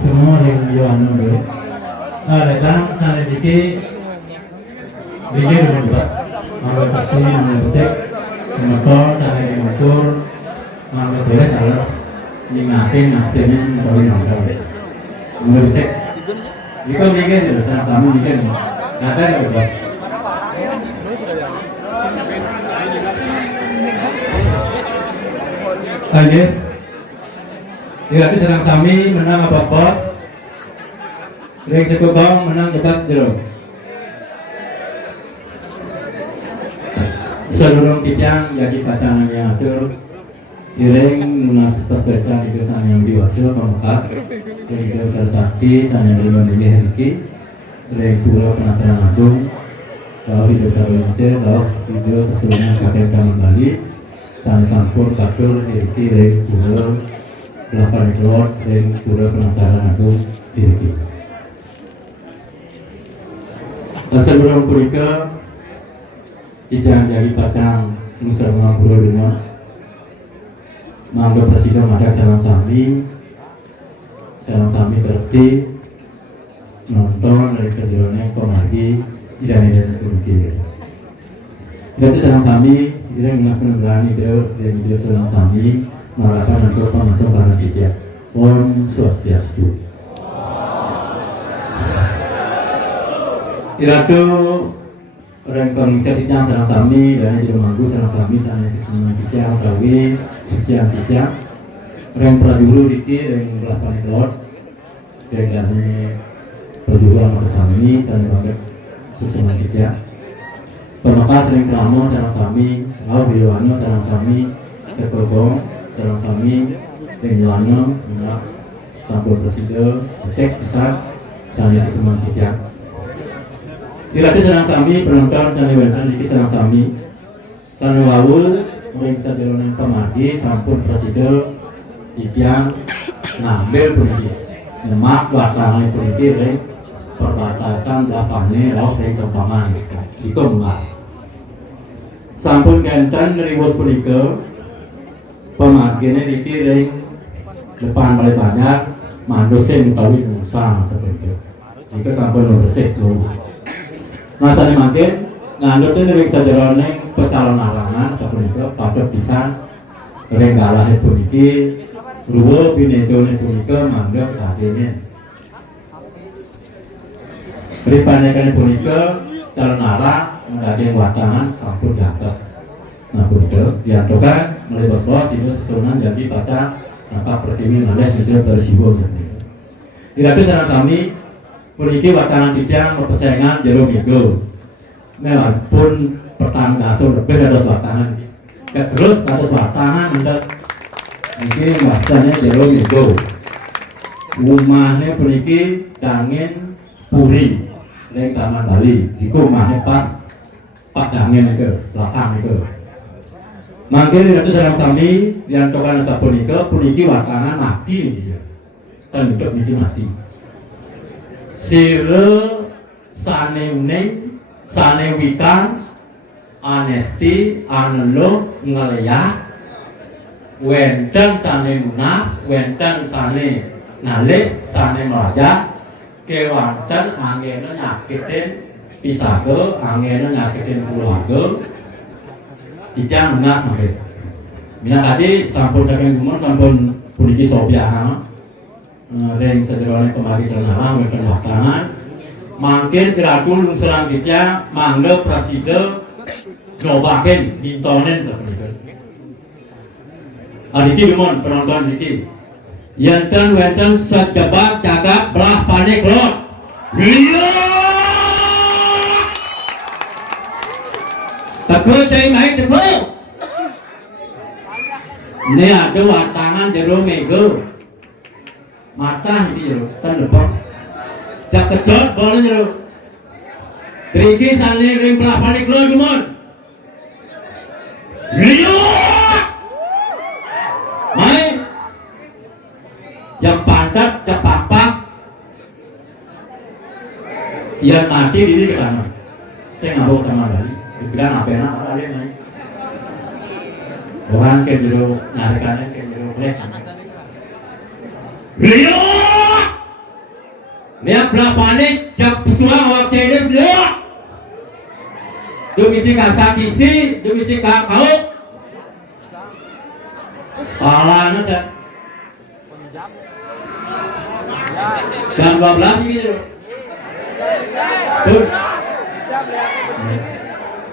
semua yang Yohana dulu. Datang sana dikit, dikit dulu bebas. Ambil pasti ambil cek, motor cari motor, ambil beres kalau ingatin hasilnya kalau nongkrong. Ambil cek, jika dikit dulu, sama dikit, ada bebas. Lanjut. Tapi senang sami menang apa pos? Ring sekukong menang bekas jero. Seluruh tipyang jadi pacangannya atur. Ring lunas peserta di kesan yang diwasil pembekas. Ring dokter sakti sana dengan ini Heriki. Ring pura penataran agung. Tahu hidup terlangsir, tahu video sesuanya kakek kembali. Sana sampur katur Heriki ring pura. 8 kelor dan pura penataran agung Heriki. Sebelum purika tidak jadi pacang Nusa Ngapura dengan Mangga Presiden ada Sarang Sami terti nonton dari sejauhnya komadi tidak ada puriki. Itu Sarang Sami dia mengas penambahan ide dan ide Sarang Sami melakukan untuk pengasah karena tidak. Om Swastiastu. Iratu orang Indonesia tidak Sarang Sami dan di Manggu Sarang Sami sana sekian tidak Kawi sekian tidak orang Pradulu diki orang Belakang Telur dan dari Pradulu sama Sami sana banget suksema tidak Pemakas sering Kramo Sarang Sami Lau Bidoano Sarang Sami Sekolbong Sarang Sami dan Yelano menang Sampul Presiden cek besar sana suksema tidak. Tidak Sarang Sami penonton sana wentan di Sarang Sami sana wawul yang sadironan pemati sampun presiden ikan ngambil pergi lemak wartangan pergi dari perbatasan dapane laut dari kempaman itu enggak sampun genten riwos punika pemagiannya diki dari depan paling banyak mandosen utawi musang seperti itu sampun bersih dulu. Masane makin ngandut ning sajarane pecalon arangan sapunika padha pisan renggalah puniki ruwo binedone punika mandhap adene. Ripanekane punika calon arah ngadaden watangan sampun gatot. Nah punika diatokan mulai bos-bos itu sesunan jadi pacar apa pertiwi nalih sudah tersiwo sendiri. Tidak Sarang Sami puniki watangan tidang persaingan jero minggu. Nah pun petang kasur lebih ada watangan. Terus ada watangan mendat. Ini masanya jero minggu. Rumahnya puniki dangin puri leng taman Bali. Iku rumahnya pas padangnya ke belakang itu. Mangke itu Sarang Sami yang tokan sapunika puniki watangan mati dia. Kan hidup niki mati. Sire saneuning sane wikan anesti anelo ngeleyak wenten sane lunas wenten sane nalik sane melaja kewanten angene nyakitin pisaga angene nyakitin keluarga tidak lunas mangke mina tadi sampun saking gumun sampun puniki sobiana ring sederhana kemari senara wonten waktanan mangkin kiratul selanjutnya mangga presiden nyobakin mintonen seperti itu. Adiki lumon penonton diki. Yanten wenten sedebat cagak belah panik lot. Iya. Teko cai main teko. Ini ada watangan jero mego. Mata ini jero tan lepok. Jak kejot boleh jero. Triki sane ring belah panik lot lumon. Iya. Mai. Jam pantat, jam papak. Yang mati diri ke mana? Saya ngabuk sama dari. Dibilang apa enak apa dia naik. Orang ke jero narikannya ke jero boleh. Iya. Lihat belah panik, jam pesuang awak cedek lihat. Dumisi kasak isi, dumisi kakau. Palanya saya. Jam 12 gitu. Tuh.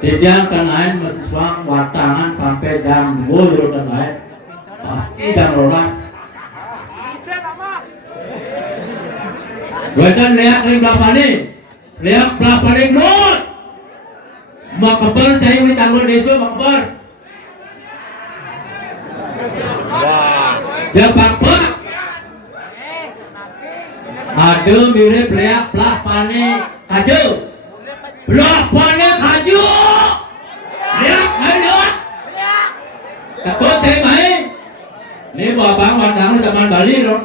Tidak kenain messuang watangan sampai jam 2 dulu kenain. Pasti jam 12. Wedan lihat ring berapa nih? Lihat berapa ring nur? Makbar cai wi tanggal desu makbar. Jepakpa. Ada mirip lihat belah panik kaju. Belah panik kaju. Lihat lihat. Takut cai mai. Ini bawa bang wadang zaman Bali loh.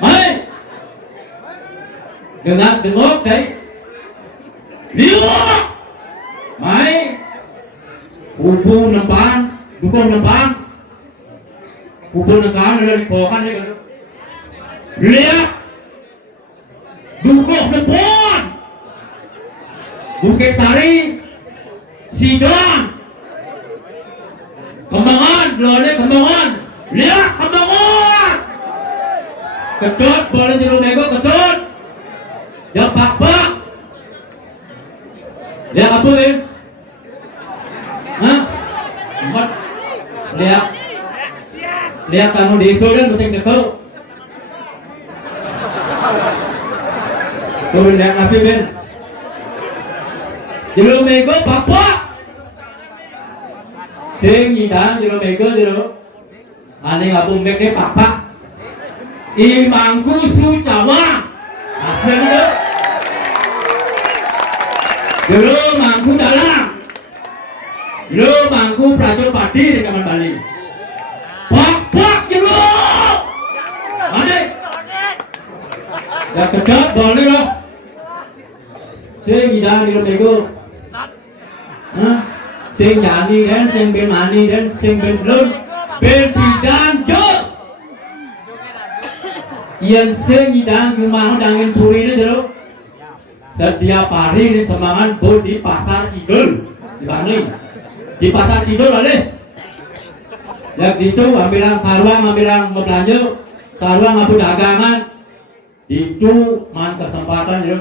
Mai. Dengar cai. Lihat. Mai hubung nempang, dukung nempang, hubung nempang ada di pokan ni kan? Lihat, dukung nempang, Bukit Sari, Sidang, Kembangan, Lone Kembangan, lihat Kembangan, kecut boleh jeruk nego kecut, Jepakpak. Lihat apa ni? Hah? Empat. Lihat kamu di Sudan musim dekat. Tuh lihat apa Ben? Jero mego papa. Sing idang jero mego jero. Ane ngapung beke papa. Imangku sucawa. Asli tu. Dulu mangku dalang, dulu mangku prajurit padi di Kaman Bali. Pak dulu, ada. Ya kejat boleh loh. Sing idang di lomego, sing jani dan sing bermani dan sing berlun, berbidang jo. Yang sing idang rumah dangin puri ni dulu. Setiap hari ini semangat buat di pasar Kidul di Bangli, di pasar Kidul ada. Yang itu ambilang sarwang, ambilang belanja, sarwang ambil dagangan. Itu man kesempatan je,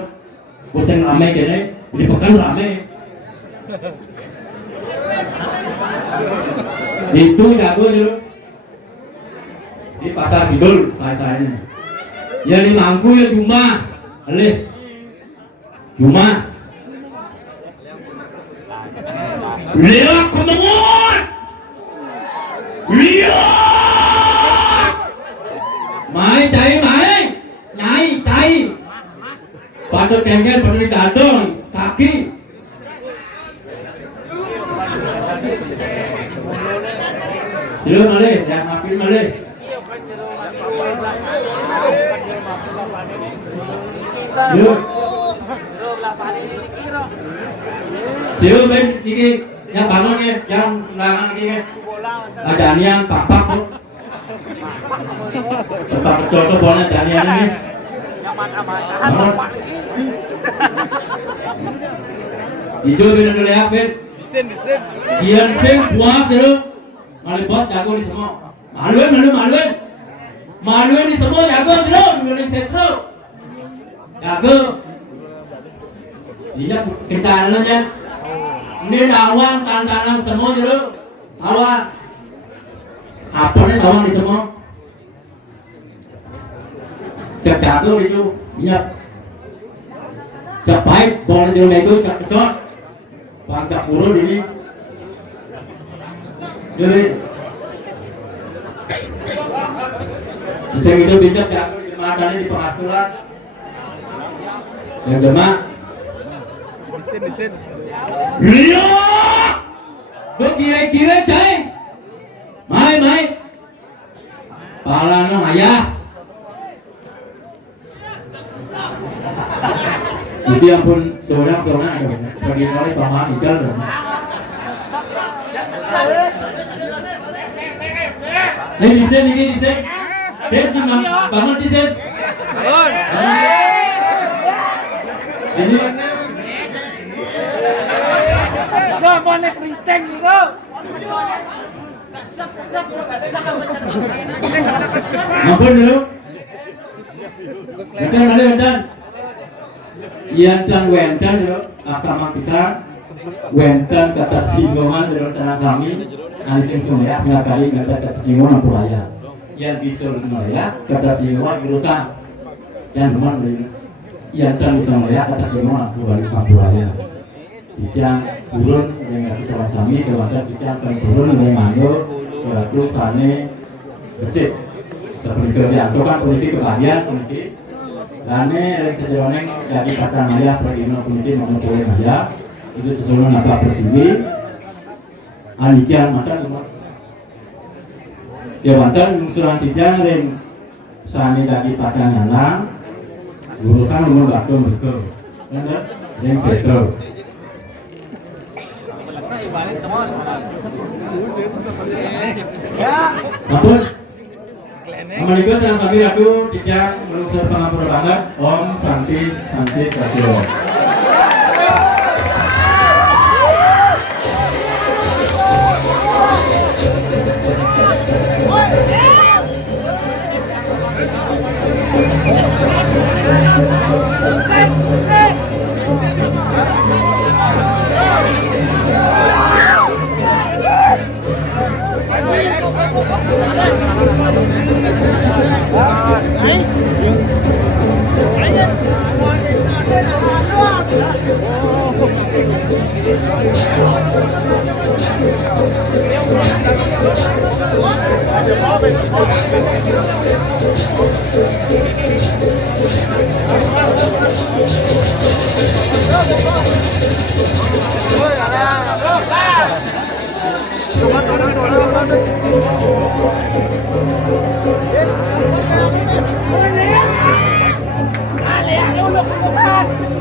bosan ramai kene, di pekan ramai. Itu jago je, di pasar Kidul saya ini. Yang di Mangku ya cuma, alih. Cuma lihat Kembangan, lihat mai cai nyai cai pada kengkel pada di dadong kaki Belum malih, yang mampir malih. Belum. Siapa ben ini yang bangun nih, yang belakang ini ada yang pak tuh. Tempat kecil tuh boleh Danian ini. Itu benar dulu ya, Ben. Kian sing puas dulu. Malah bos jago di semua. Maluin di semua jago dulu, dulu setro. Jago. Dia kencangnya. Ini lawan tantangan semua dulu. Tawa. Apa nih lawan di semua? Cek jago itu, ingat. Cek baik, bola di rumah itu cek kecot. Bangkak urut ini. Jadi bisa itu bijak jago di matanya di pengasuhan. Yang demak. Disin. Rio, lo kira cai. Mai. Pala nong ayah. Jadi ampun seorang ada bagi oleh paham ikan. Ini disin. Sen cuma bangun sih sen. Ini. Gak mau naik rinteng gitu. Ampun dulu. Wendan. Ian dan Wendan dulu sama pisang. Wendan kata singgungan dulu sana kami. Anising sunaya mengakali kata singgungan puraya. Ian bisul sunaya kata singgungan berusaha. Yang teman dulu. Ian dan sunaya kata singgungan puraya. Yang turun dengan kesalahan kami, kemudian kita akan turun dengan mango, lalu sana kecil. Seperti kerja itu kan politik kebahagiaan politik. Dan ini sejauh ini jadi kata maya perino politik maupun politik maya itu sesuatu apa berdiri. Anikian mata cuma. Ya mantan musuhan tiga yang sana tadi pacar nyala, urusan umur waktu mereka, yang settle. Ampun. Assalamualaikum salam kami aku tidak meluncur pengapura banget. Om Santi Kasih. Dale, dale,